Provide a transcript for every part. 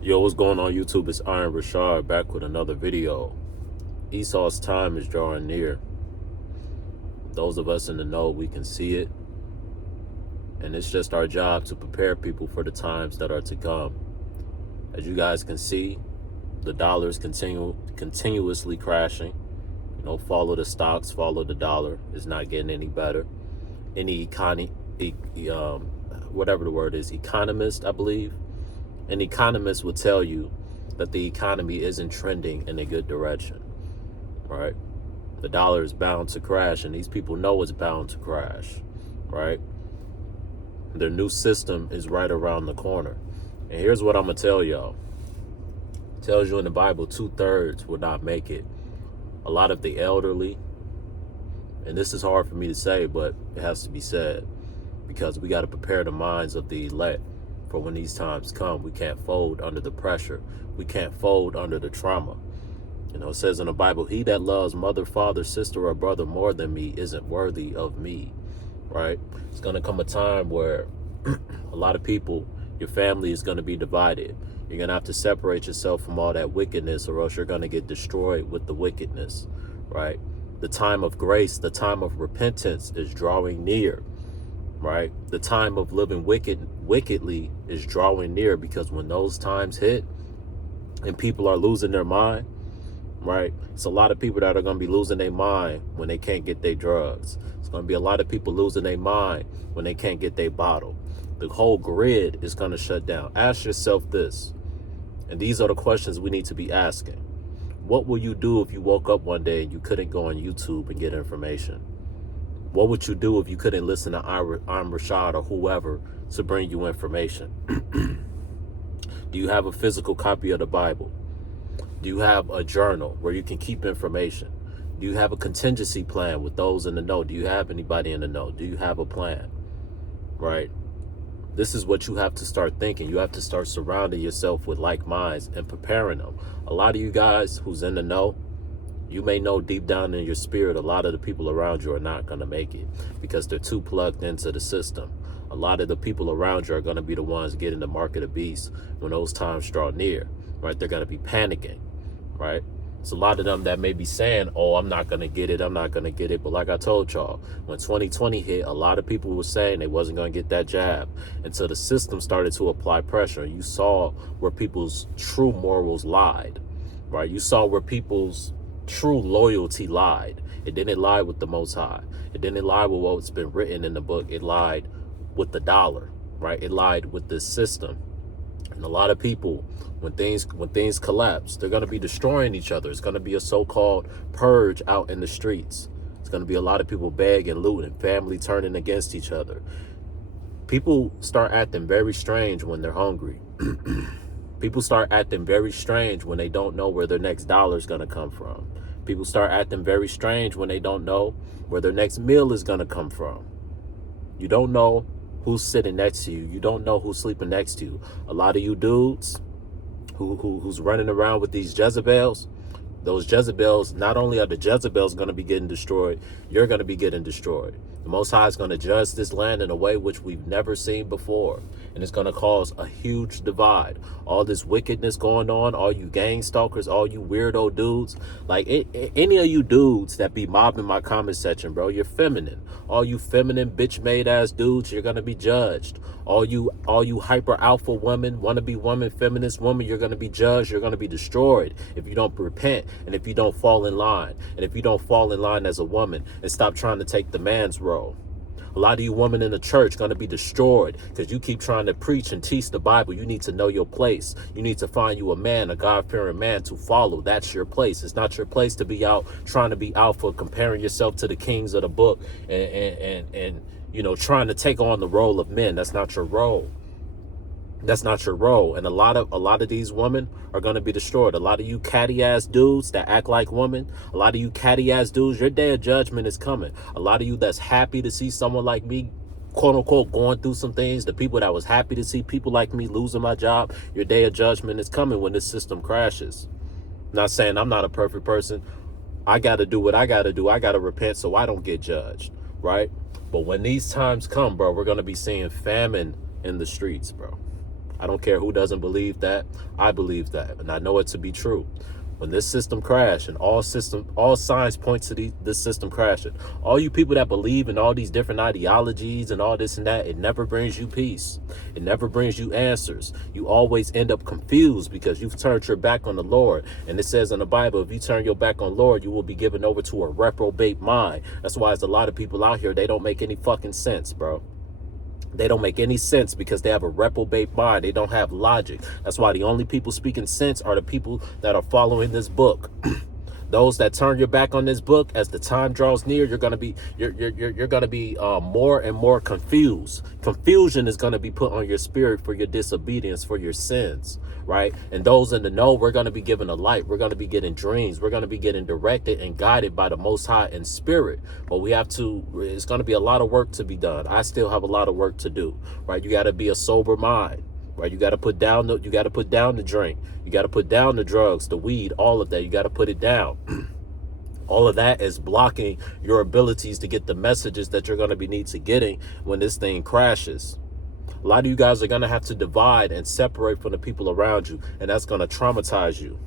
Yo, what's going on YouTube? It's Richawd back with another video. Esau's time is drawing near. Those of us in the know, we can see it. And it's just our job to prepare people for the times that are to come. As you guys can see, the dollar is continuously crashing. You know, follow the stocks, follow the dollar. It's not getting any better. Any whatever the word is, economist, I believe. An economist will tell you that the economy isn't trending in a good direction, right? The dollar is bound to crash, and these people know it's bound to crash, right? Their new system is right around the corner. And here's what I'm going to tell y'all. It tells you in the Bible, 2/3 will not make it. A lot of the elderly, and this is hard for me to say, but it has to be said, because we got to prepare the minds of the elect for when these times come. We can't fold under the pressure. We can't fold under the trauma. You know, it says in the Bible, he that loves mother, father, sister, or brother more than me isn't worthy of me, right? It's going to come a time where a lot of people, your family is going to be divided. You're going to have to separate yourself from all that wickedness, or else you're going to get destroyed with the wickedness, right? The time of grace, the time of repentance is drawing near. Right? The time of living wickedly is drawing near, because when those times hit and people are losing their mind, right? It's a lot of people that are going to be losing their mind when they can't get their drugs. It's going to be a lot of people losing their mind when they can't get their bottle. The whole grid is going to shut down. Ask yourself this, and these are the questions we need to be asking. What will you do if you woke up one day and you couldn't go on YouTube and get information? What would you do if you couldn't listen to I'm Richawd or whoever to bring you information? Do you have a physical copy of the Bible? Do you have a journal where you can keep information? Do you have a contingency plan with those in the know? Do you have anybody in the know? Do you have a plan? Right? This is what you have to start thinking. You have to start surrounding yourself with like minds and preparing them. A lot of you guys who's in the know, you may know deep down in your spirit, a lot of the people around you are not going to make it because they're too plugged into the system. A lot of the people around you are going to be the ones getting the mark of the beast when those times draw near, right? They're going to be panicking, right? It's a lot of them that may be saying, oh, I'm not going to get it. I'm not going to get it. But like I told y'all, when 2020 hit, a lot of people were saying they wasn't going to get that jab until the system started to apply pressure. You saw where people's true morals lied, right? You saw where people's true loyalty lied. It didn't lie with the Most High. It didn't lie with what's been written in the book. It lied with the dollar, right? It lied with this system. And a lot of people, when things collapse, they're going to be destroying each other. It's going to be a so-called purge out in the streets. It's going to be a lot of people begging, looting, family turning against each other. People start acting very strange when they're hungry. People start acting very strange when they don't know where their next dollar is going to come from. People start acting very strange when they don't know where their next meal is going to come from. You don't know who's sitting next to you. You don't know who's sleeping next to you. A lot of you dudes who's running around with these Jezebels, those Jezebels, not only are the Jezebels going to be getting destroyed, you're going to be getting destroyed. The Most High is going to judge this land in a way which we've never seen before. And it's going to cause a huge divide. All this wickedness going on, all you gang stalkers, all you weirdo dudes, like any of you dudes that be mobbing my comment section, bro, you're feminine. All you feminine bitch made ass dudes, you're going to be judged. All you hyper alpha women, wannabe woman, feminist woman, you're going to be judged. You're going to be destroyed if you don't repent and if you don't fall in line. And if you don't fall in line as a woman and stop trying to take the man's role. A lot of you women in the church going to be destroyed because you keep trying to preach and teach the Bible. You need to know your place. You need to find you a man, a God-fearing man to follow. That's your place. It's not your place to be out trying to be alpha, comparing yourself to the kings of the book and you know, trying to take on the role of men. That's not your role. That's not your role. And a lot of these women are going to be destroyed. A lot of you catty ass dudes that act like women, a lot of you catty ass dudes, your day of judgment is coming. A lot of you that's happy to see someone like me, quote unquote, going through some things, the people that was happy to see people like me losing my job, your day of judgment is coming when this system crashes. Not saying I'm not a perfect person. I got to do what I got to do. I got to repent so I don't get judged, right? But when these times come, bro, we're going to be seeing famine in the streets, bro. I don't care who doesn't believe that. I believe that, and I know it to be true. When this system crashed, and all signs point to this system crashing, all you people that believe in all these different ideologies and all this and that, it never brings you peace. It never brings you answers. You always end up confused because you've turned your back on the Lord. And it says in the Bible, if you turn your back on Lord, you will be given over to a reprobate mind. That's why there's a lot of people out here, they don't make any fucking sense, bro. They don't make any sense because they have a reprobate mind. They don't have logic. That's why the only people speaking sense are the people that are following this book. Those that turn your back on this book, as the time draws near, you're gonna be more and more confused. Confusion is gonna be put on your spirit for your disobedience, for your sins, right? And those in the know, we're gonna be given a light. We're gonna be getting dreams. We're gonna be getting directed and guided by the Most High in spirit. But we have to. It's gonna be a lot of work to be done. I still have a lot of work to do, right? You got to be a sober mind. Right, you got to put down the drink, you got to put down the drugs, the weed, all of that. You got to put it down. All of that is blocking your abilities to get the messages that you're going to be need to getting when this thing crashes. A lot of you guys are going to have to divide and separate from the people around you, and that's going to traumatize you.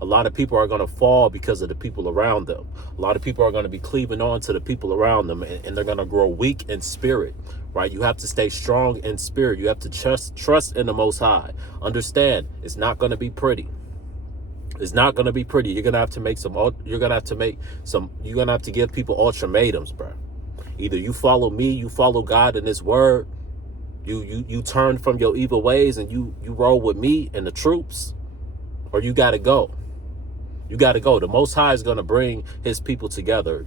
A lot of people are going to fall because of the people around them. A lot of people are going to be cleaving on to the people around them, and they're going to grow weak in spirit, right? You have to stay strong in spirit. You have to trust in the Most High. Understand, it's not going to be pretty. It's not going to be pretty. You're going to have to make you're going to have to give people ultimatums, bro. Either you follow me, you follow God and his word, you turn from your evil ways and you roll with me and the troops, or you got to go. You got to go. The Most High is going to bring his people together.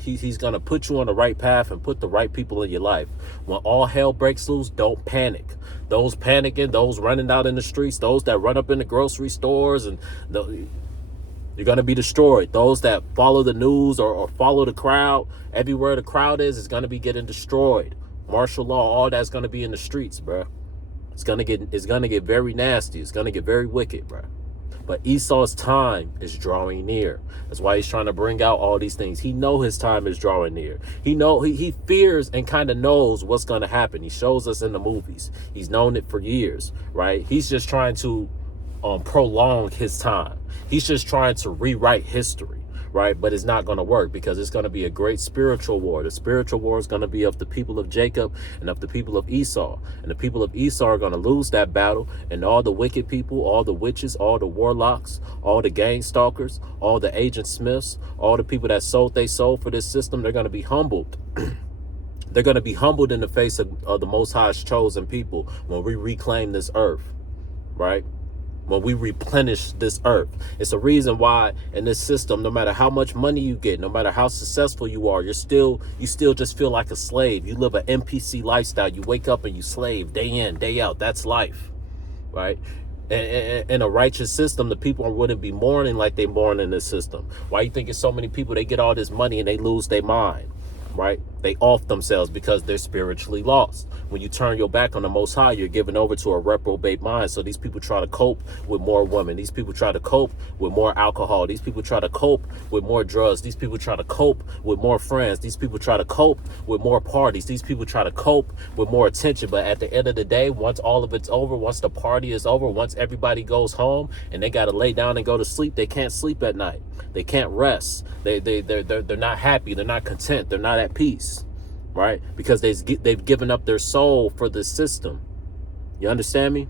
He's going to put you on the right path and put the right people in your life. When all hell breaks loose, don't panic. Those panicking, those running out in the streets, those that run up in the grocery stores, and you're going to be destroyed. Those that follow the news or follow the crowd, everywhere the crowd is going to be getting destroyed. Martial law, all that's going to be in the streets, bro. It's going to get very nasty. It's going to get very wicked, bro. But Esau's time is drawing near. That's why he's trying to bring out all these things. He knows his time is drawing near. He fears and kind of knows what's going to happen. He shows us in the movies. He's known it for years, right? He's just trying to prolong his time. He's just trying to rewrite history, right? But it's not going to work because it's going to be a great spiritual war. The spiritual war is going to be of the people of Jacob and of the people of Esau. And the people of Esau are going to lose that battle. And all the wicked people, all the witches, all the warlocks, all the gang stalkers, all the agent Smiths, all the people that sold their soul for this system, they're going to be humbled. They're going to be humbled in the face of the Most High's chosen people when we reclaim this earth, right? When we replenish this earth. It's a reason why in this system, no matter how much money you get, no matter how successful you are, you still just feel like a slave. You live an NPC lifestyle. You wake up and you slave day in, day out. That's life, right? In a righteous system, the people wouldn't be mourning like they mourn in this system. Why you think it's so many people, they get all this money and they lose their mind, right? They off themselves because they're spiritually lost. When you turn your back on the Most High, you're given over to a reprobate mind. So these people try to cope with more women. These people try to cope with more alcohol. These people try to cope with more drugs. These people try to cope with more friends. These people try to cope with more parties. These people try to cope with more attention. But at the end of the day, once all of it's over, once the party is over, once everybody goes home and they got to lay down and go to sleep, they can't sleep at night. They can't rest. They're not happy. They're not content. They're not at peace. Right? Because they've given up their soul for this system. You understand me?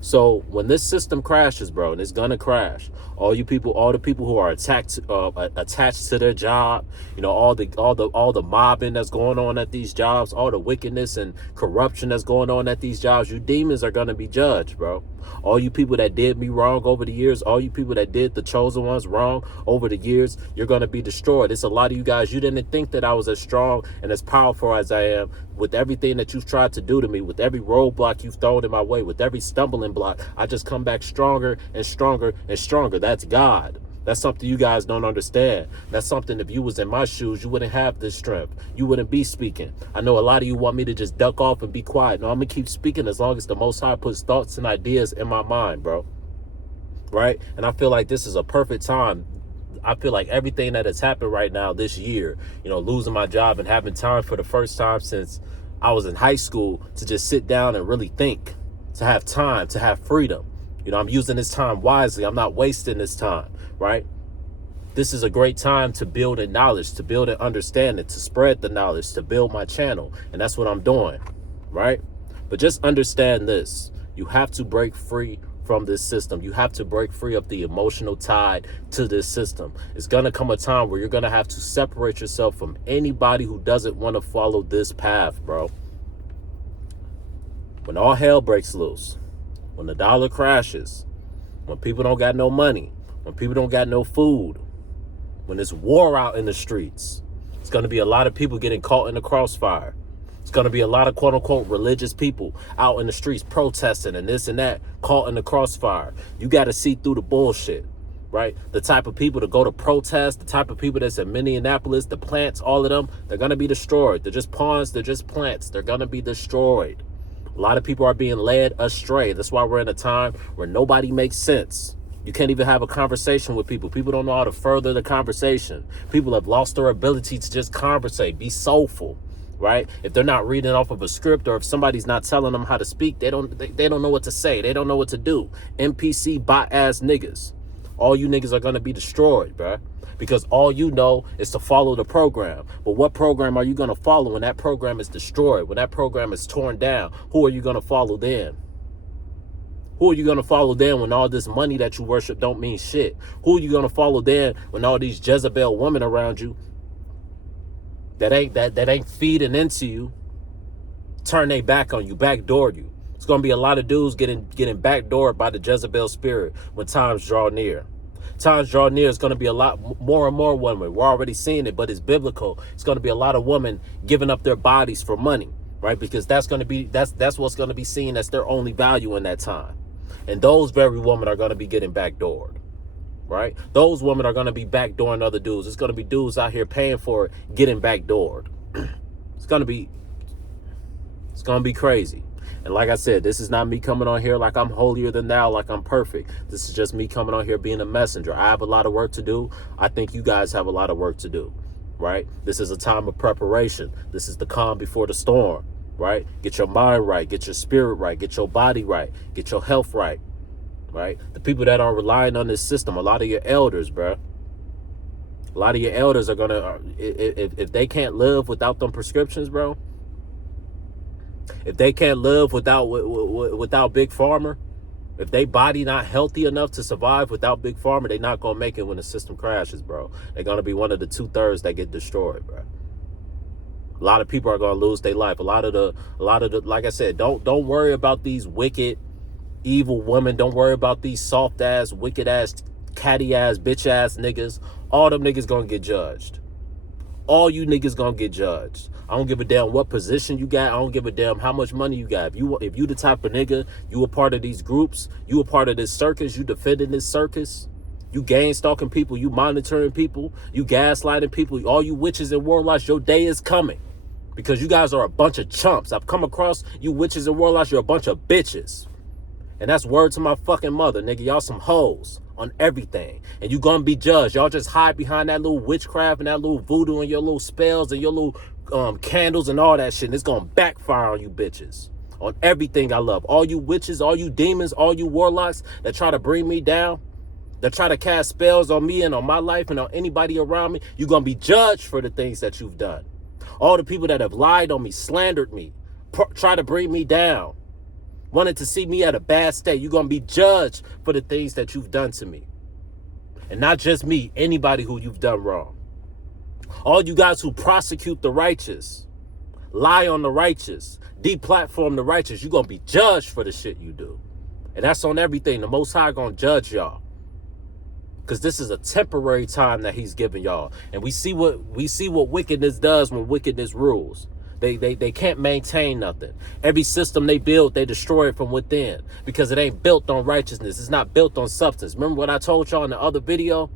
So when this system crashes, bro, and it's gonna crash, all the people who are attached to their job, you know, all the mobbing that's going on at these jobs, all the wickedness and corruption that's going on at these jobs, you demons are gonna be judged, bro. All you people that did me wrong over the years, all you people that did the chosen ones wrong over the years, you're going to be destroyed. It's a lot of you guys, you didn't think that I was as strong and as powerful as I am. With everything that you've tried to do to me, with every roadblock you've thrown in my way, with every stumbling block, I just come back stronger and stronger and stronger. That's God. That's something you guys don't understand. That's something, if you was in my shoes, you wouldn't have this strength. You wouldn't be speaking. I know a lot of you want me to just duck off and be quiet. No, I'm going to keep speaking as long as the Most High puts thoughts and ideas in my mind, bro. Right? And I feel like this is a perfect time. I feel like everything that has happened right now this year, you know, losing my job and having time for the first time since I was in high school to just sit down and really think to have time, to have freedom. You know, I'm using this time wisely. I'm not wasting this time, right? This is a great time to build in knowledge, to build in understanding, to spread the knowledge, to build my channel. And that's what I'm doing, right? But just understand this. You have to break free from this system. You have to break free of the emotional tie to this system. It's going to come a time where you're going to have to separate yourself from anybody who doesn't want to follow this path, bro. When all hell breaks loose, when the dollar crashes, when people don't got no money, when people don't got no food, when there's war out in the streets, it's going to be a lot of people getting caught in the crossfire. It's going to be a lot of quote unquote religious people out in the streets protesting and this and that, caught in the crossfire. You got to see through the bullshit, right? The type of people to go to protest, the type of people that's in Minneapolis, the plants, all of them, they're going to be destroyed. They're just pawns. They're just plants. They're going to be destroyed. A lot of people are being led astray. That's why we're in a time where nobody makes sense. You can't even have a conversation with people. People don't know how to further the conversation. People have lost their ability to just conversate, be soulful, right? If they're not reading off of a script, or if somebody's not telling them how to speak, they don't know what to say. They don't know what to do. NPC bot ass niggas. All you niggas are going to be destroyed, bruh. Because all you know is to follow the program. But what program are you going to follow when that program is destroyed? When that program is torn down? Who are you going to follow then? Who are you going to follow then when all this money that you worship don't mean shit? Who are you going to follow then when all these Jezebel women around you that ain't feeding into you turn their back on you, backdoor you? It's going to be a lot of dudes getting backdoored by the Jezebel spirit when times draw near. Times draw near, it's going to be a lot more and more women. We're already seeing it, but it's biblical. It's going to be a lot of women giving up their bodies for money, right? Because that's what's going to be seen as their only value in that time. And those very women are going to be getting backdoored, right? Those women are going to be backdooring other dudes. It's going to be dudes out here paying for it, getting backdoored. It's going to be crazy. And like I said, this is not me coming on here like I'm holier than thou, like I'm perfect. This is just me coming on here being a messenger. I have a lot of work to do. I think you guys have a lot of work to do, right? This is a time of preparation. This is the calm before the storm, right? Get your mind right. Get your spirit right. Get your body right. Get your health right, right? The people that are relying on this system, a lot of your elders, bro. A lot of your elders are going to, if they can't live without them prescriptions, bro. If they can't live without Big Pharma, if they body not healthy enough to survive without Big Pharma, they're not going to make it when the system crashes, bro. They're going to be one of the 2/3 that get destroyed, bro. A lot of people are going to lose their life. A lot of the, like I said, don't worry about these wicked, evil women. Don't worry about these soft ass, wicked ass, catty ass, bitch ass niggas. All them niggas going to get judged. All you niggas gonna get judged. I don't give a damn what position you got. I don't give a damn how much money you got. If you the type of nigga, you a part of these groups, you a part of this circus, you defending this circus, you gang stalking people, you monitoring people, you gaslighting people, all you witches and warlocks, your day is coming. Because you guys are a bunch of chumps. I've come across you witches and warlocks, you're a bunch of bitches. And that's word to my fucking mother, nigga. Y'all some hoes on everything. And you gonna be judged. Y'all just hide behind that little witchcraft and that little voodoo and your little spells and your little candles and all that shit. And it's gonna backfire on you bitches. On everything I love. All you witches, all you demons, all you warlocks that try to bring me down, that try to cast spells on me and on my life and on anybody around me, you're gonna be judged for the things that you've done. All the people that have lied on me, slandered me, try to bring me down, wanted to see me at a bad state, you're going to be judged for the things that you've done to me. And not just me, anybody who you've done wrong. All you guys who prosecute the righteous, lie on the righteous, deplatform the righteous, you're going to be judged for the shit you do. And that's on everything. The Most High going to judge y'all. Because this is a temporary time that he's giving y'all. And we see what wickedness does when wickedness rules. They can't maintain nothing. Every system they build, they destroy it from within because it ain't built on righteousness. It's not built on substance. Remember what I told y'all in the other video?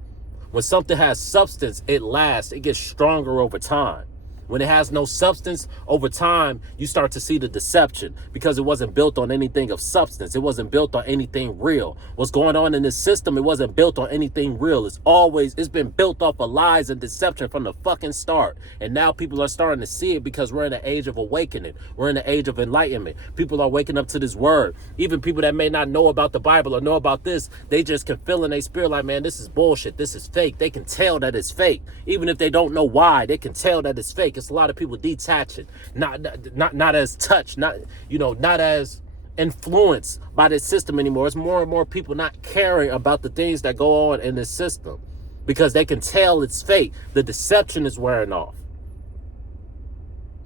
When something has substance, it lasts. It gets stronger over time. When it has no substance, over time, you start to see the deception because it wasn't built on anything of substance. It wasn't built on anything real. What's going on in this system, it wasn't built on anything real. It's been built off of lies and deception from the fucking start. And now people are starting to see it because we're in an age of awakening. We're in an age of enlightenment. People are waking up to this word. Even people that may not know about the Bible or know about this, they just can feel in their spirit like, man, this is bullshit. This is fake. They can tell that it's fake. Even if they don't know why, they can tell that it's fake. It's a lot of people detaching, not as touched, not as influenced by this system anymore. It's more and more people not caring about the things that go on in this system because they can tell it's fake. The deception is wearing off.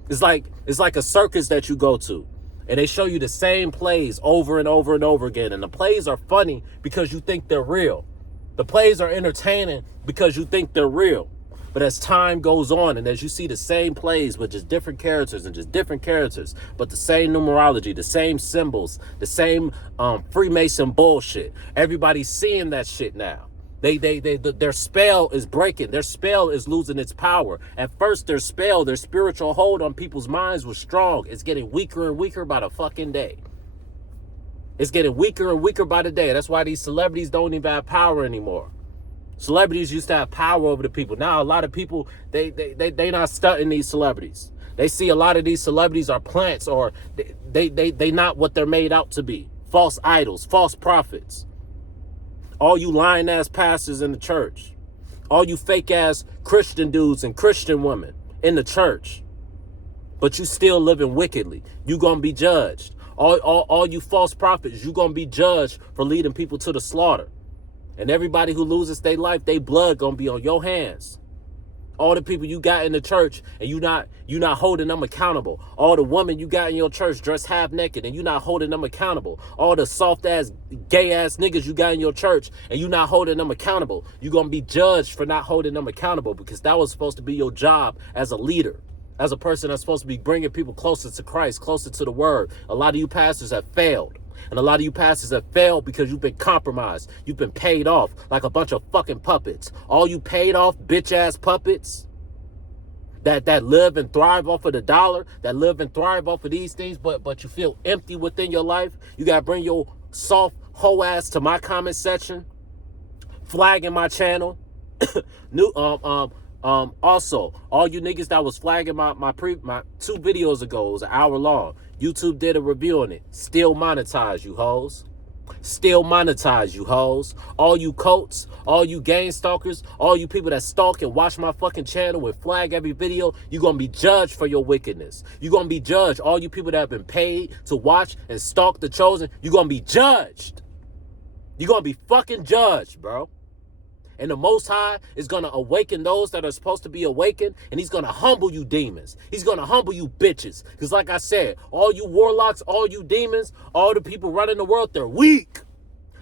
It's like a circus that you go to and they show you the same plays over and over and over again. And the plays are funny because you think they're real. The plays are entertaining because you think they're real. But as time goes on and as you see the same plays with just different characters, but the same numerology, the same symbols, the same Freemason bullshit, everybody's seeing that shit now. Their spell is breaking. Their spell is losing its power. At first, their spiritual hold on people's minds was strong. It's getting weaker and weaker by the fucking day. It's getting weaker and weaker by the day. That's why these celebrities don't even have power anymore. Celebrities used to have power over the people. Now a lot of people, they not stunting these celebrities. They see a lot of these celebrities are plants or they not what they're made out to be. False idols, false prophets. All you lying ass pastors in the church. All you fake ass Christian dudes and Christian women in the church. But you still living wickedly. You gonna be judged. All you false prophets, you gonna be judged for leading people to the slaughter. And everybody who loses their life, their blood gonna be on your hands. All the people you got in the church and you not holding them accountable. All the women you got in your church dressed half naked and you not holding them accountable. All the soft ass, gay ass niggas you got in your church and you not holding them accountable. You gonna be judged for not holding them accountable because that was supposed to be your job as a leader. As a person that's supposed to be bringing people closer to Christ, closer to the word. A lot of you pastors have failed. And a lot of you pastors have failed because you've been compromised. You've been paid off like a bunch of fucking puppets. All you paid off bitch ass puppets that live and thrive off of the dollar, that live and thrive off of these things, but you feel empty within your life. You gotta bring your soft hoe ass to my comment section, flagging my channel. Also, all you niggas that was flagging my 2 videos ago, it was an hour long. YouTube did a review on it. Still monetize, you hoes. Still monetize, you hoes. All you cults, all you gang stalkers, all you people that stalk and watch my fucking channel and flag every video, you're gonna be judged for your wickedness. You're gonna be judged. All you people that have been paid to watch and stalk the chosen, you're gonna be judged. You're gonna be fucking judged, bro. And the Most High is going to awaken those that are supposed to be awakened. And he's going to humble you demons. He's going to humble you bitches. Because like I said, all you warlocks, all you demons, all the people running the world, they're weak.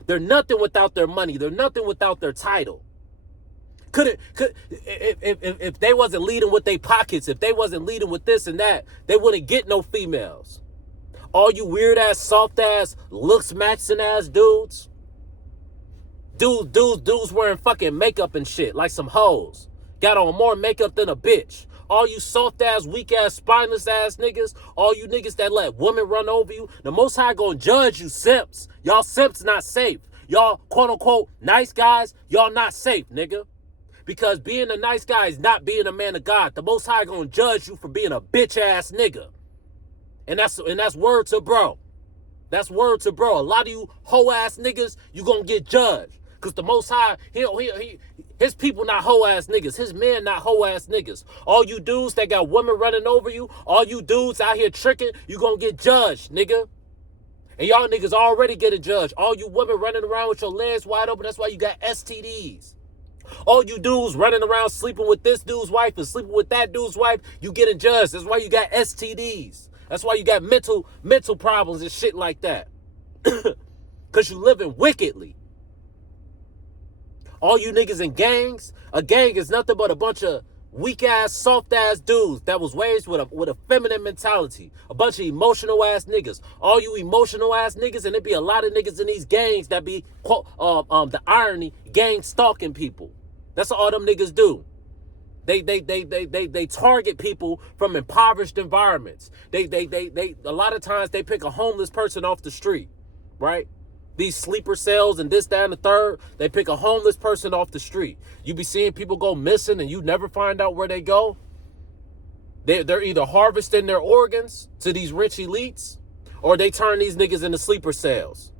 They're nothing without their money. They're nothing without their title. If they wasn't leading with their pockets, if they wasn't leading with this and that, they wouldn't get no females. All you weird ass, soft ass, looks maxing ass dudes. Dudes wearing fucking makeup and shit like some hoes. Got on more makeup than a bitch. All you soft ass, weak ass, spineless ass niggas. All you niggas that let women run over you. The Most High gonna judge you simps. Y'all simps not safe. Y'all quote unquote nice guys, y'all not safe, nigga. Because being a nice guy is not being a man of God. The Most High gonna judge you for being a bitch ass nigga. And that's word to bro. That's word to bro. A lot of you hoe ass niggas, you gonna get judged. Because the Most High, his people not hoe-ass niggas. His men not hoe-ass niggas. All you dudes that got women running over you, all you dudes out here tricking, you gonna get judged, nigga. And y'all niggas already get a judge. All you women running around with your legs wide open, that's why you got STDs. All you dudes running around sleeping with this dude's wife and sleeping with that dude's wife, you getting judged. That's why you got STDs. That's why you got mental problems and shit like that. Because you living wickedly. All you niggas in gangs, a gang is nothing but a bunch of weak-ass, soft-ass dudes that was raised with a feminine mentality. A bunch of emotional-ass niggas. All you emotional-ass niggas, and there be a lot of niggas in these gangs that be, the irony, gang stalking people. That's all them niggas do. They target people from impoverished environments. They a lot of times they pick a homeless person off the street, right? These sleeper cells and this, that, and the third, they pick a homeless person off the street. You be seeing people go missing and you never find out where they go. They're either harvesting their organs to these rich elites, or they turn these niggas into sleeper cells.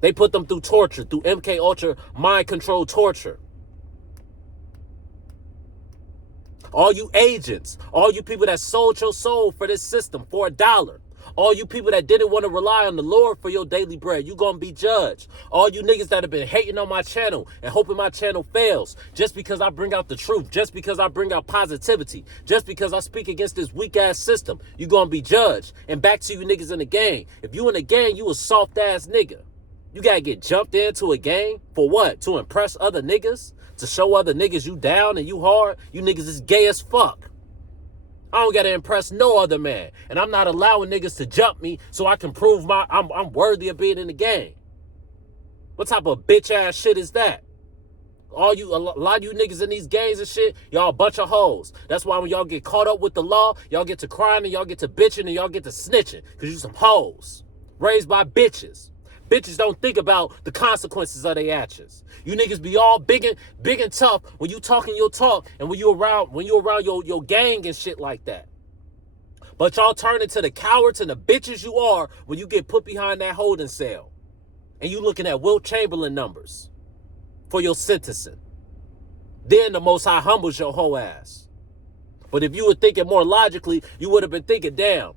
They put them through torture, through MK Ultra mind control torture. All you agents, all you people that sold your soul for this system for $1, all you people that didn't want to rely on the Lord for your daily bread, you gonna be judged. All you niggas that have been hating on my channel and hoping my channel fails just because I bring out the truth, just because I bring out positivity, just because I speak against this weak ass system, you gonna be judged. And back to you niggas in the gang. If you in the gang, you a soft ass nigga. You gotta get jumped into a gang for what? To impress other niggas? To show other niggas you down and you hard? You niggas is gay as fuck. I don't gotta impress no other man. And I'm not allowing niggas to jump me so I can prove I'm worthy of being in the gang. What type of bitch ass shit is that? A lot of you niggas in these gangs and shit, y'all a bunch of hoes. That's why when y'all get caught up with the law, y'all get to crying and y'all get to bitching and y'all get to snitching. Cause you some hoes. Raised by bitches. Bitches don't think about the consequences of their actions. You niggas be all big and tough when you talking your talk and when you around your gang and shit like that. But y'all turn into the cowards and the bitches you are when you get put behind that holding cell. And you looking at Wilt Chamberlain numbers for your sentencing. Then the Most High humbles your whole ass. But if you were thinking more logically, you would have been thinking, damn,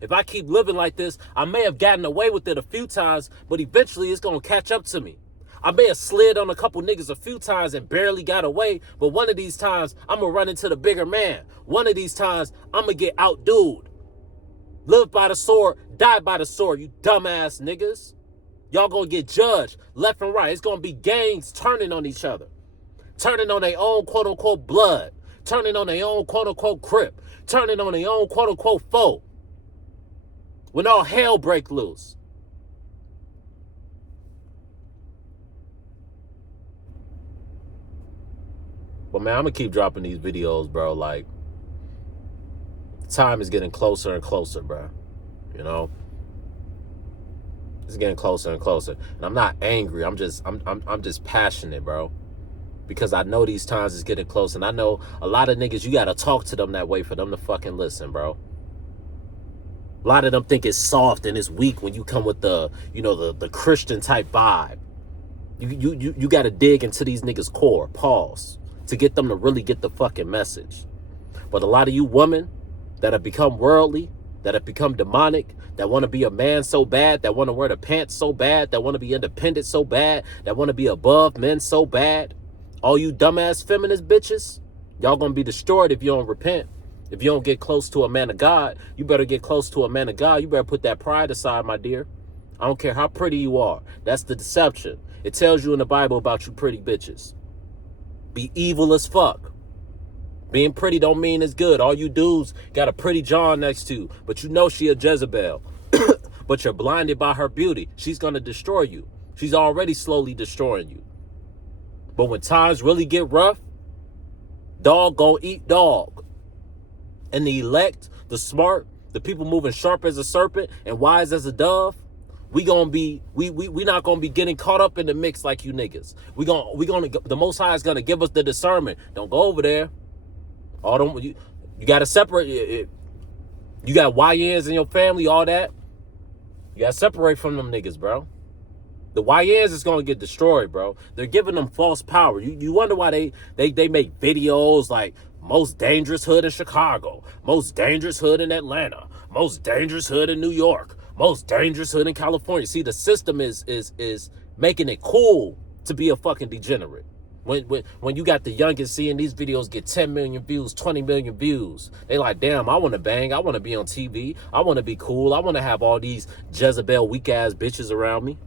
if I keep living like this, I may have gotten away with it a few times, but eventually it's going to catch up to me. I may have slid on a couple niggas a few times and barely got away, but one of these times, I'm going to run into the bigger man. One of these times, I'm going to get outdued. Live by the sword, die by the sword, you dumbass niggas. Y'all going to get judged left and right. It's going to be gangs turning on each other. Turning on their own quote-unquote blood. Turning on their own quote-unquote crip. Turning on their own quote-unquote foe. When all hell break loose. But man, I'm gonna keep dropping these videos, bro. Like, time is getting closer and closer, bro. You know? It's getting closer and closer. And I'm not angry. I'm just passionate, bro. Because I know these times is getting close. And I know a lot of niggas, you gotta talk to them that way for them to fucking listen, bro. A lot of them think it's soft and it's weak when you come with the Christian type vibe. You got to dig into these niggas' core, pause, to get them to really get the fucking message. But a lot of you women that have become worldly, that have become demonic, that want to be a man so bad, that want to wear the pants so bad, that want to be independent so bad, that want to be above men so bad, all you dumbass feminist bitches, y'all gonna be destroyed if you don't repent. If you don't get close to a man of God, you better get close to a man of God. You better put that pride aside, my dear. I don't care how pretty you are. That's the deception. It tells you in the Bible about you pretty bitches. Be evil as fuck. Being pretty don't mean it's good. All you dudes got a pretty John next to you, but you know she a Jezebel. But you're blinded by her beauty. She's going to destroy you. She's already slowly destroying you. But when times really get rough, dog gonna eat dog. And the elect, the smart, the people moving sharp as a serpent and wise as a dove, we not gonna be getting caught up in the mix like you niggas. The Most High is gonna give us the discernment. Don't go over there. You gotta separate it. You got YNs in your family, all that. You gotta separate from them niggas, bro. The YNs is gonna get destroyed, bro. They're giving them false power. You wonder why they make videos like most dangerous hood in Chicago, most dangerous hood in Atlanta, most dangerous hood in New York, most dangerous hood in California. See, the system is making it cool to be a fucking degenerate. When you got the youngest seeing these videos get 10 million views, 20 million views, they like, damn, I want to bang. I want to be on TV. I want to be cool. I want to have all these Jezebel weak ass bitches around me.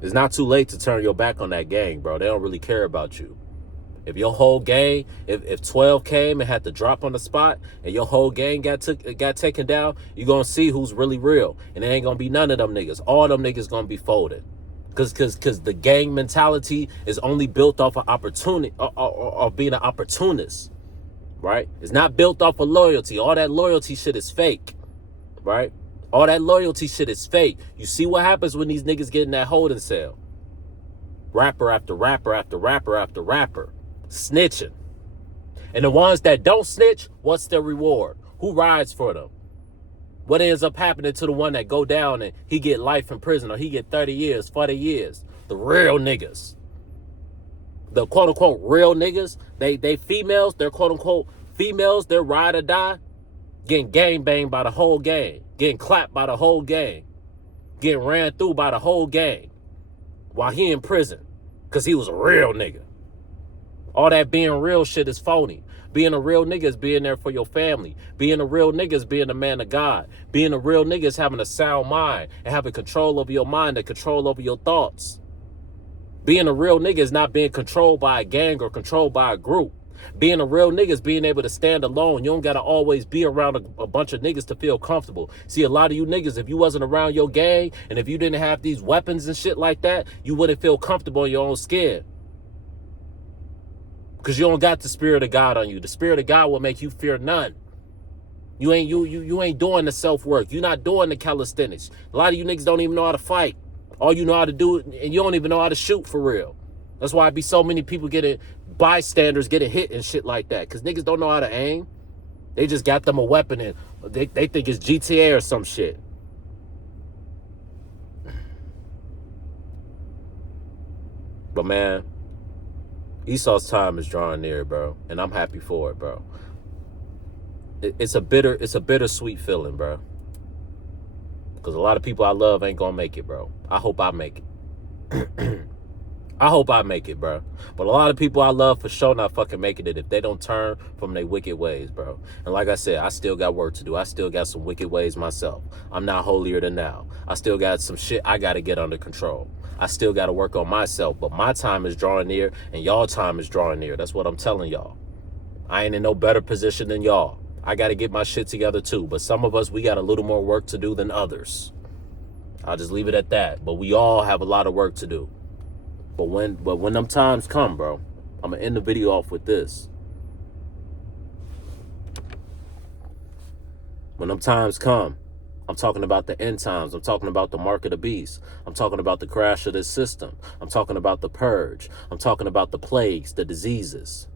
It's not too late to turn your back on that gang, bro. They don't really care about you. If your whole gang, if 12 came and had to drop on the spot and your whole gang got taken down, you're going to see who's really real. And it ain't going to be none of them niggas. All them niggas going to be folded. Because the gang mentality is only built off of opportunity or being an opportunist, right? It's not built off of loyalty. All that loyalty shit is fake, right? All that loyalty shit is fake. You see what happens when these niggas get in that holding cell. Rapper after rapper after rapper after rapper. Snitching. And the ones that don't snitch, what's their reward? Who rides for them? What ends up happening to the one that go down and he get life in prison or he get 30 years, 40 years? The real niggas. The quote-unquote real niggas. They females, they're quote-unquote females, they're ride or die. Getting gang banged by the whole gang. Getting clapped by the whole gang. Getting ran through by the whole gang. While he in prison. Because he was a real nigga. All that being real shit is phony. Being a real nigga is being there for your family. Being a real nigga is being a man of God. Being a real nigga is having a sound mind and having control over your mind and control over your thoughts. Being a real nigga is not being controlled by a gang or controlled by a group. Being a real nigga is being able to stand alone. You don't got to always be around a bunch of niggas to feel comfortable. See, a lot of you niggas, if you wasn't around your gang and if you didn't have these weapons and shit like that, you wouldn't feel comfortable in your own skin. Because you don't got the spirit of God on you. The spirit of God will make you fear none. You ain't doing the self-work. You're not doing the calisthenics. A lot of you niggas don't even know how to fight. All you know how to do, and you don't even know how to shoot for real. That's why I be so many people bystanders getting hit and shit like that. Because niggas don't know how to aim. They just got them a weapon and they think it's GTA or some shit. But man, Esau's time is drawing near, bro. And I'm happy for it, bro. It's a bittersweet feeling, bro. Because a lot of people I love ain't gonna make it, bro. I hope I make it. I hope I make it, bro. But a lot of people I love for sure not fucking making it if they don't turn from their wicked ways, bro. And like I said, I still got work to do. I still got some wicked ways myself. I'm not holier than thou. I still got some shit I got to get under control. I still got to work on myself. But my time is drawing near and y'all time is drawing near. That's what I'm telling y'all. I ain't in no better position than y'all. I got to get my shit together too. But some of us, we got a little more work to do than others. I'll just leave it at that. But we all have a lot of work to do. But when them times come, bro, I'm going to end the video off with this. When them times come, I'm talking about the end times. I'm talking about the mark of the beast. I'm talking about the crash of this system. I'm talking about the purge. I'm talking about the plagues, the diseases.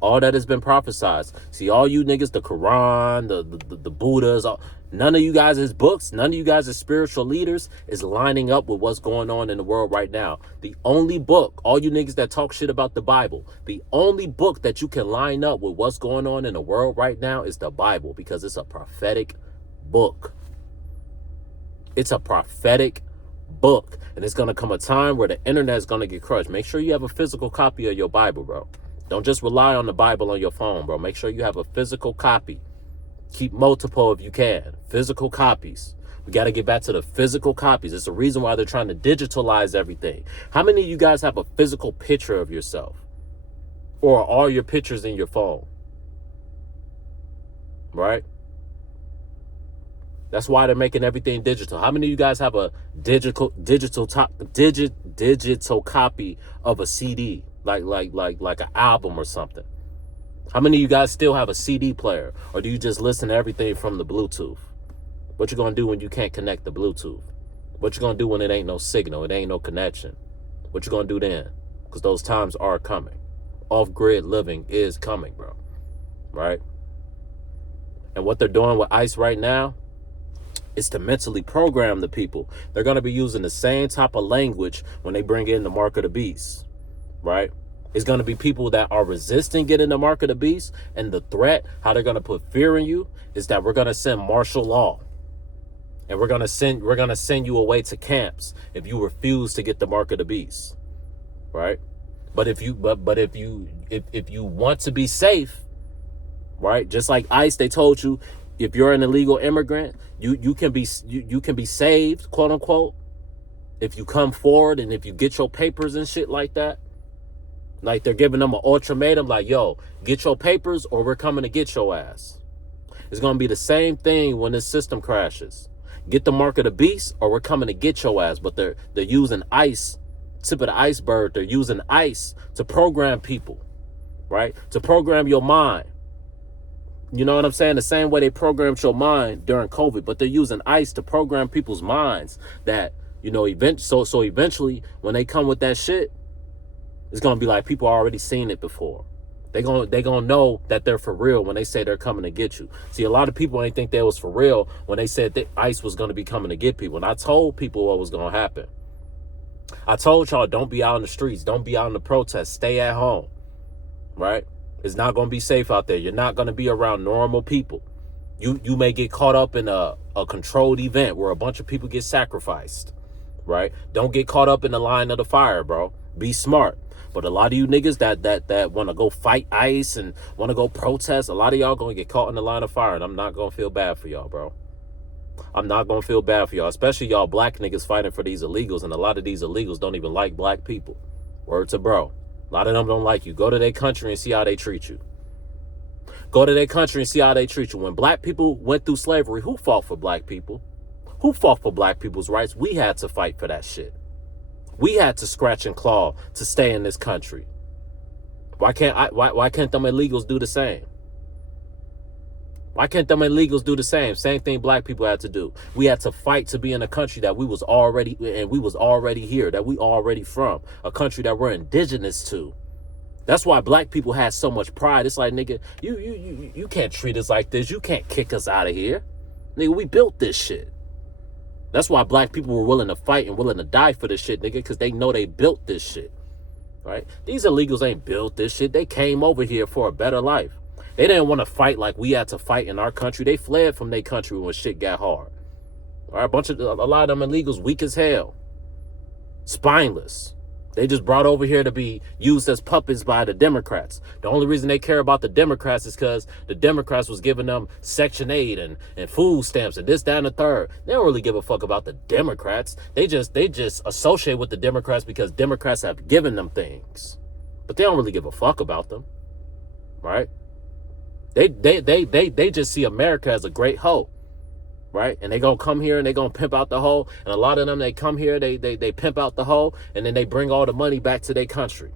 All that has been prophesied. See, all you niggas, the Quran, the Buddhas, none of you guys' books, none of you guys' spiritual leaders is lining up with what's going on in the world right now. The only book, all you niggas that talk shit about the Bible, the only book that you can line up with what's going on in the world right now is the Bible, because it's a prophetic book. It's a prophetic book. And it's going to come a time where the internet is going to get crushed. Make sure you have a physical copy of your Bible, bro. Don't just rely on the Bible on your phone, bro. Make sure you have a physical copy. Keep multiple if you can. Physical copies. We got to get back to the physical copies. It's the reason why they're trying to digitalize everything. How many of you guys have a physical picture of yourself? Or are all your pictures in your phone? Right? That's why they're making everything digital. How many of you guys have a digital copy of a CD? Like an album or something? How many of you guys still have a CD player? Or do you just listen to everything from the Bluetooth? What you gonna do when you can't connect the Bluetooth? What you gonna do when it ain't no signal, it ain't no connection? What you gonna do then? Because those times are coming. Off-grid living is coming, bro. Right? And what they're doing with ICE right now is to mentally program the people. They're gonna be using the same type of language when they bring in the mark of the beast. Right? It's going to be people that are resisting getting the mark of the beast, and the threat, how they're going to put fear in you, is that we're going to send martial law, and we're going to send you away to camps if you refuse to get the mark of the beast. Right? But if you want to be safe, right? Just like ICE, they told you, if you're an illegal immigrant, you can be saved, quote unquote, if you come forward and if you get your papers and shit like that. Like they're giving them an ultimatum like, yo, get your papers or we're coming to get your ass. It's going to be the same thing when this system crashes. Get the mark of the beast, or we're coming to get your ass. But they're using ice, tip of the iceberg. They're using ice to program people, right? To program your mind. You know what I'm saying? The same way they programmed your mind during COVID, but they're using ice to program people's minds that, you know, so eventually when they come with that shit, it's going to be like people already seen it before. They gonna know that they're for real when they say they're coming to get you. See, a lot of people ain't think they was for real when they said that ICE was going to be coming to get people. And I told people what was going to happen. I told y'all, don't be out in the streets. Don't be out in the protests. Stay at home, right? It's not going to be safe out there. You're not going to be around normal people. You may get caught up in a controlled event where a bunch of people get sacrificed, right? Don't get caught up in the line of the fire, bro. Be smart. But a lot of you niggas that want to go fight ICE and want to go protest, a lot of y'all going to get caught in the line of fire, and I'm not going to feel bad for y'all, bro. I'm not going to feel bad for y'all, especially y'all black niggas fighting for these illegals, and a lot of these illegals don't even like black people. Word to bro. A lot of them don't like you. Go to their country and see how they treat you. Go to their country and see how they treat you. When black people went through slavery, who fought for black people? Who fought for black people's rights? We had to fight for that shit. We had to scratch and claw to stay in this country. Why can't them illegals do the same? Why can't them illegals do the same? Same thing black people had to do. We had to fight to be in a country that we was already here, that we already from, a country that we're indigenous to. That's why black people had so much pride. It's like, nigga, you can't treat us like this. You can't kick us out of here. Nigga, we built this shit. That's why black people were willing to fight and willing to die for this shit, nigga, because they know they built this shit, right? These illegals ain't built this shit. They came over here for a better life. They didn't want to fight like we had to fight in our country. They fled from their country when shit got hard. All right, a lot of them illegals weak as hell, spineless. They just brought over here to be used as puppets by the Democrats. The only reason they care about the Democrats is because the Democrats was giving them Section 8 and food stamps and this, that, and the third. They don't really give a fuck about the Democrats. They just associate with the Democrats because Democrats have given them things. But they don't really give a fuck about them. Right? They just see America as a great hoe. Right? And they gonna come here and they gonna pimp out the hoe. And a lot of them, they come here, they pimp out the hoe, and then they bring all the money back to their country.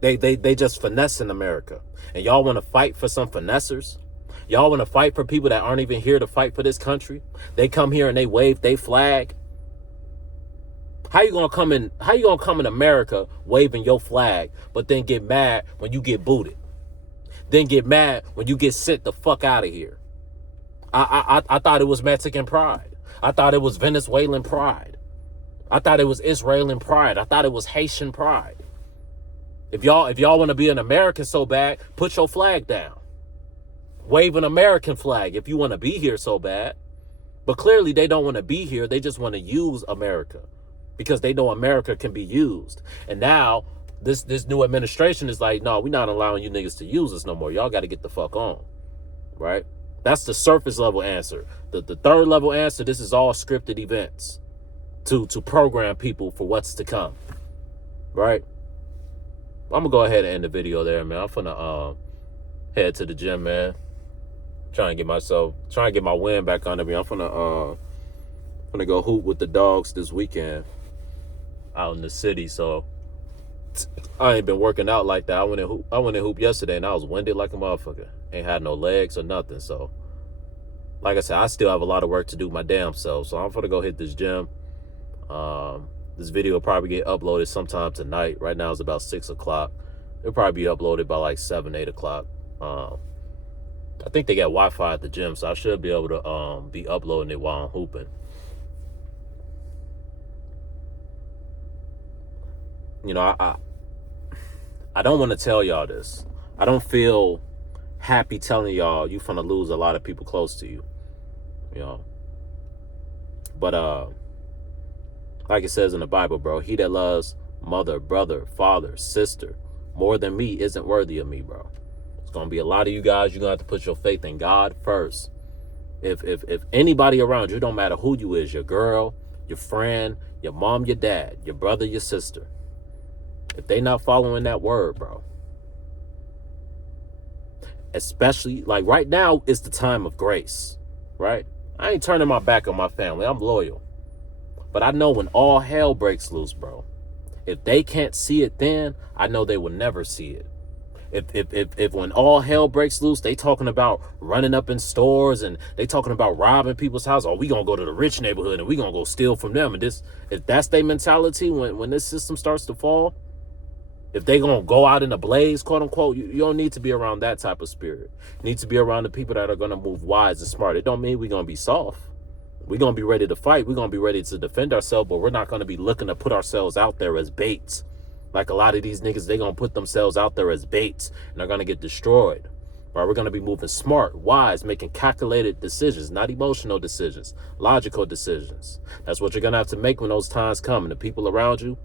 They just finessing America. And y'all wanna fight for some finessers? Y'all wanna fight for people that aren't even here to fight for this country? They come here and they wave their flag. How you gonna come in America waving your flag, but then get mad when you get booted? Then get mad when you get sent the fuck out of here? I thought it was Mexican pride. I thought it was Venezuelan pride. I thought it was Israeli pride. I thought it was Haitian pride. If y'all want to be an American so bad, put your flag down. Wave an American flag if you want to be here so bad. But clearly they don't want to be here. They just want to use America because they know America can be used. And now this new administration is like, no, we're not allowing you niggas to use us no more. Y'all got to get the fuck on. Right? That's the surface level answer. The third level answer, this is all scripted events to program people for what's to come. Right? I'm gonna go ahead and end the video there, man. I'm finna head to the gym, man. Trying to get my wind back under me. I'm finna go hoop with the dogs this weekend out in the city. So I ain't been working out like that. I went and hoop yesterday and I was winded like a motherfucker. Ain't had no legs or nothing. So like I said, I still have a lot of work to do my damn self. So I'm gonna go hit this gym. This video will probably get uploaded sometime tonight. Right now it's about 6 o'clock. It'll probably be uploaded by like 7, 8 o'clock. I think they got Wi-Fi at the gym, so I should be able to be uploading it while I'm hooping. You know, I don't want to tell y'all this. I don't feel happy telling y'all you finna lose a lot of people close to you. You know. But like it says in the Bible, bro, he that loves mother, brother, father, sister more than me isn't worthy of me, bro. It's gonna be a lot of you guys. You're gonna have to put your faith in God first. If anybody around you, don't matter who you is, your girl, your friend, your mom, your dad, your brother, your sister, if they not following that word, bro, especially like right now is the time of grace. right? I ain't turning my back on my family. I'm loyal. But I know when all hell breaks loose, bro, if they can't see it then, I know they will never see it. If when all hell breaks loose, they talking about running up in stores and they talking about robbing people's house. Oh, we gonna go to the rich neighborhood and we gonna go steal from them. And this, if that's their mentality when this system starts to fall, if they gonna go out in a blaze, quote unquote, you don't need to be around that type of spirit. You need to be around the people that are gonna move wise and smart. It don't mean we're gonna be soft. We're going to be ready to fight. We're going to be ready to defend ourselves, but we're not going to be looking to put ourselves out there as baits. Like a lot of these niggas, they're going to put themselves out there as baits and they're going to get destroyed. Right? We're going to be moving smart, wise, making calculated decisions, not emotional decisions, logical decisions. That's what you're going to have to make when those times come. And the people around you,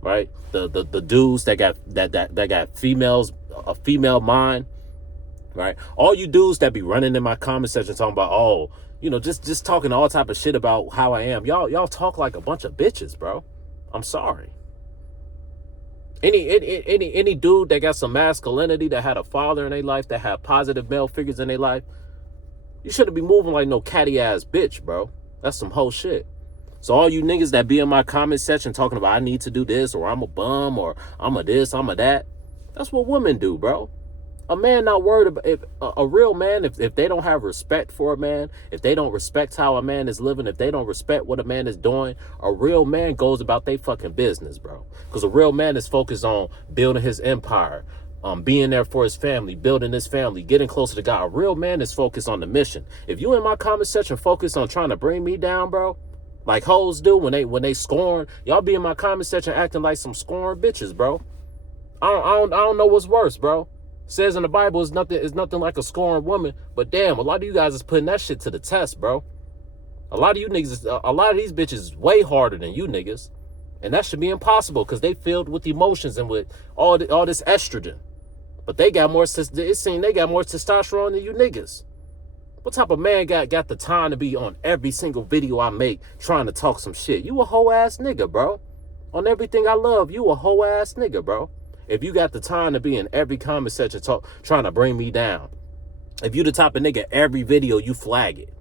right? The dudes that got females, a female mind, right? All you dudes that be running in my comment section talking about, oh, you know, just talking all type of shit about how I am. Y'all talk like a bunch of bitches, bro. I'm sorry. Any dude that got some masculinity, that had a father in their life, that had positive male figures in their life, you shouldn't be moving like no catty ass bitch, bro. That's some whole shit. So all you niggas that be in my comment section talking about I need to do this, or I'm a bum, or I'm a this, I'm a that, that's what women do, bro. A man not worried about, if a real man, if they don't have respect for a man, if they don't respect how a man is living, if they don't respect what a man is doing, a real man goes about their fucking business, bro. Because a real man is focused on building his empire, being there for his family, building his family, getting closer to God. A real man is focused on the mission. If you in my comment section focused on trying to bring me down, bro, like hoes do when they scorn, y'all be in my comment section acting like some scorn bitches, bro. I don't know what's worse, bro. Says in the Bible is nothing like a scorned woman, but damn, a lot of you guys is putting that shit to the test, bro. A lot of you niggas, a lot of these bitches is way harder than you niggas, and that should be impossible because they filled with emotions and with all this estrogen, but they got more. It seems they got more testosterone than you niggas. What type of man got the time to be on every single video I make trying to talk some shit? You a hoe ass nigga, bro. On everything I love, you a hoe ass nigga, bro. If you got the time to be in every comment section trying to bring me down, if you the type of nigga every video you flag it,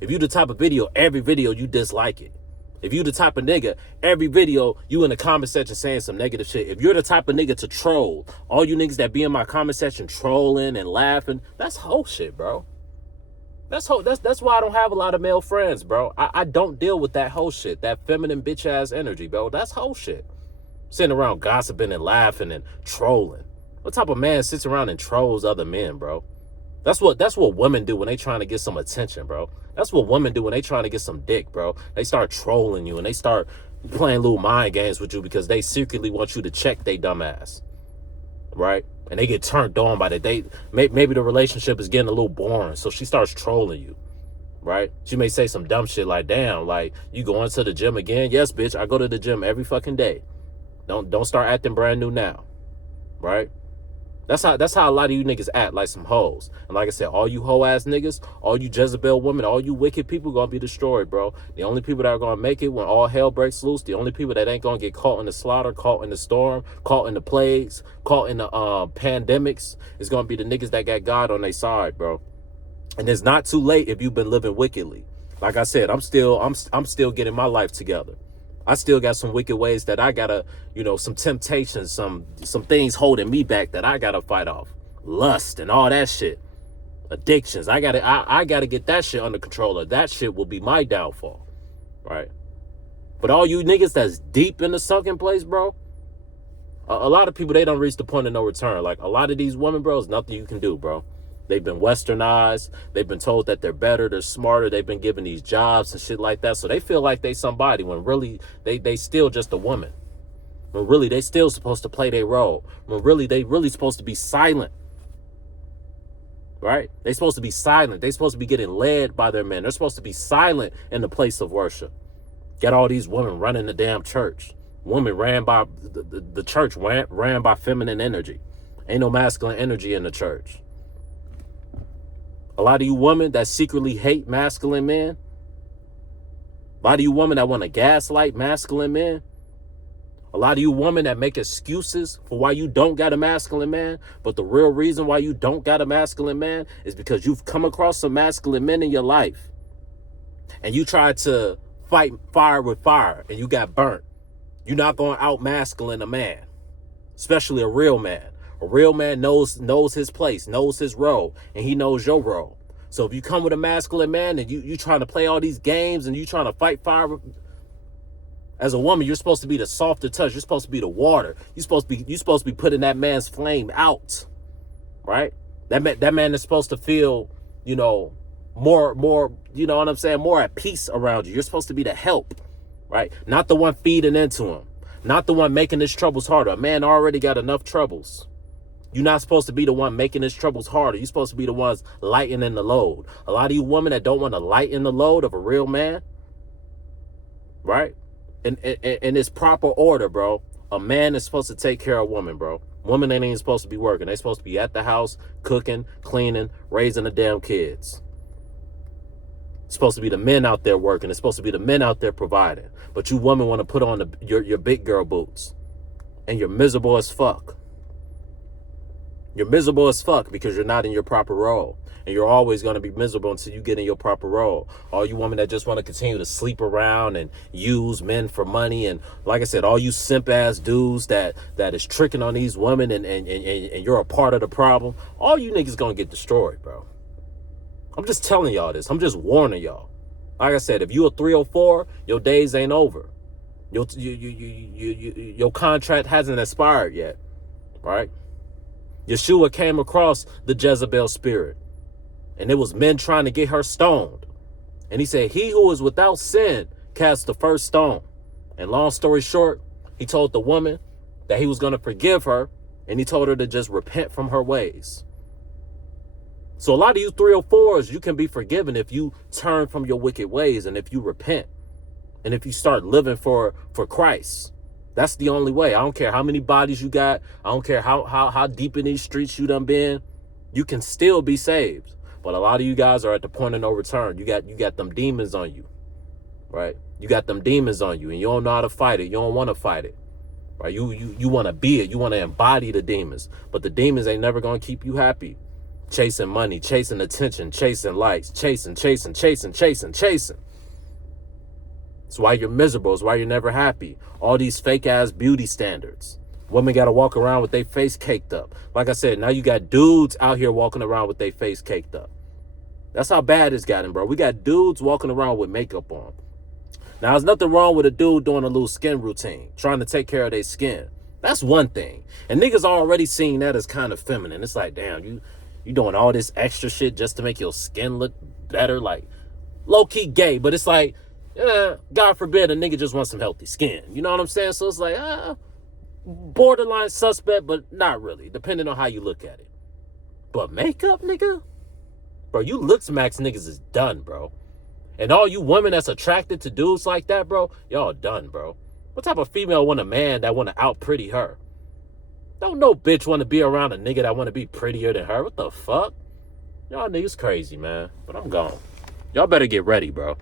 if you the type of video every video you dislike it, if you the type of nigga every video you in the comment section saying some negative shit, if you're the type of nigga to troll, all you niggas that be in my comment section trolling and laughing, that's whole shit, bro. That's why I don't have a lot of male friends, bro. I don't deal with that whole shit, that feminine bitch ass energy, bro. That's whole shit. Sitting around gossiping and laughing and trolling. What type of man sits around and trolls other men, bro? That's what women do when they trying to get some attention, bro. That's what women do when they trying to get some dick, bro. They start trolling you and they start playing little mind games with you because they secretly want you to check they dumb ass, right? And they get turned on by that. Maybe the relationship is getting a little boring, so she starts trolling you, right? She may say some dumb shit like, damn, like, you going to the gym again? Yes, bitch, I go to the gym every fucking day. Don't start acting brand new now, right? That's how a lot of you niggas act, like some hoes. And like I said, all you hoe ass niggas, all you Jezebel women, all you wicked people gonna be destroyed, bro. The only people that are gonna make it when all hell breaks loose, the only people that ain't gonna get caught in the slaughter, caught in the storm, caught in the plagues, caught in the pandemics, is gonna be the niggas that got God on their side, bro. And it's not too late if you've been living wickedly. Like I said, I'm still getting my life together. I still got some wicked ways that I gotta, some temptations, some things holding me back that I gotta fight off. Lust and all that shit. Addictions. I gotta get that shit under control, or that shit will be my downfall. Right? But all you niggas that's deep in the sunken place, bro, a lot of people, they don't reach the point of no return. Like a lot of these women, bro, there's nothing you can do, bro. They've been westernized. They've been told that they're better, they're smarter. They've been given these jobs and shit like that. So they feel like they somebody when really they still just a woman. When really they still supposed to play their role. When really they really supposed to be silent. Right? They supposed to be silent. They supposed to be getting led by their men. They're supposed to be silent in the place of worship. Got all these women running the damn church. Women ran by the church ran by feminine energy. Ain't no masculine energy in the church. A lot of you women that secretly hate masculine men. A lot of you women that want to gaslight masculine men. A lot of you women that make excuses for why you don't got a masculine man. But the real reason why you don't got a masculine man is because you've come across some masculine men in your life. and you tried to fight fire with fire and you got burnt, you're not going to out masculine a man, especially a real man. A real man knows his place, knows his role, and he knows your role. So if you come with a masculine man and you trying to play all these games and you trying to fight fire, as a woman, you're supposed to be the softer touch. You're supposed to be the water. You're supposed to be putting that man's flame out, right? That man is supposed to feel, more, you know what I'm saying, more at peace around you. You're supposed to be the help, right? Not the one feeding into him, not the one making his troubles harder. A man already got enough troubles. You're not supposed to be the one making his troubles harder. You're supposed to be the ones lightening the load. A lot of you women that don't want to lighten the load of a real man, right? In its proper order, bro. A man is supposed to take care of a woman, bro. Women ain't even supposed to be working. They supposed to be at the house, cooking, cleaning, raising the damn kids. It's supposed to be the men out there working. It's supposed to be the men out there providing. But you women want to put on your big girl boots. And you're miserable as fuck. You're miserable as fuck because you're not in your proper role. And you're always going to be miserable until you get in your proper role. All you women that just want to continue to sleep around and use men for money. And like I said, all you simp ass dudes that is tricking on these women and you're a part of the problem. All you niggas going to get destroyed, bro. I'm just telling y'all this. I'm just warning y'all. Like I said, if you a 304, your days ain't over. Your contract hasn't expired yet, right? Yeshua came across the Jezebel spirit, and it was men trying to get her stoned. And he said, he who is without sin cast the first stone. And long story short, he told the woman that he was going to forgive her, and he told her to just repent from her ways. So a lot of you 304s, you can be forgiven if you turn from your wicked ways and if you repent and if you start living for Christ. That's the only way. I don't care how many bodies you got. I don't care how deep in these streets you done been. You can still be saved. But a lot of you guys are at the point of no return. You got them demons on you, right? You got them demons on you and you don't know how to fight it. You don't want to fight it, right? You want to be it. You want to embody the demons. But the demons ain't never going to keep you happy. Chasing money, chasing attention, chasing likes, chasing. It's why you're miserable. It's why you're never happy. All these fake ass beauty standards. Women got to walk around with their face caked up. Like I said, now you got dudes out here walking around with their face caked up. That's how bad it's gotten, bro. We got dudes walking around with makeup on. Now, there's nothing wrong with a dude doing a little skin routine, trying to take care of their skin. That's one thing. And niggas already seen that as kind of feminine. It's like, damn, you doing all this extra shit just to make your skin look better, like low-key gay. But it's like, God forbid a nigga just wants some healthy skin. You know what I'm saying? So it's like, borderline suspect, but not really, depending on how you look at it. But makeup, nigga? Bro, you looks max niggas is done, bro. And all you women that's attracted to dudes like that, bro, y'all done, bro. What type of female want a man that want to out-pretty her? Don't no bitch want to be around a nigga that want to be prettier than her. What the fuck? Y'all niggas crazy, man. But I'm gone. Y'all better get ready, bro.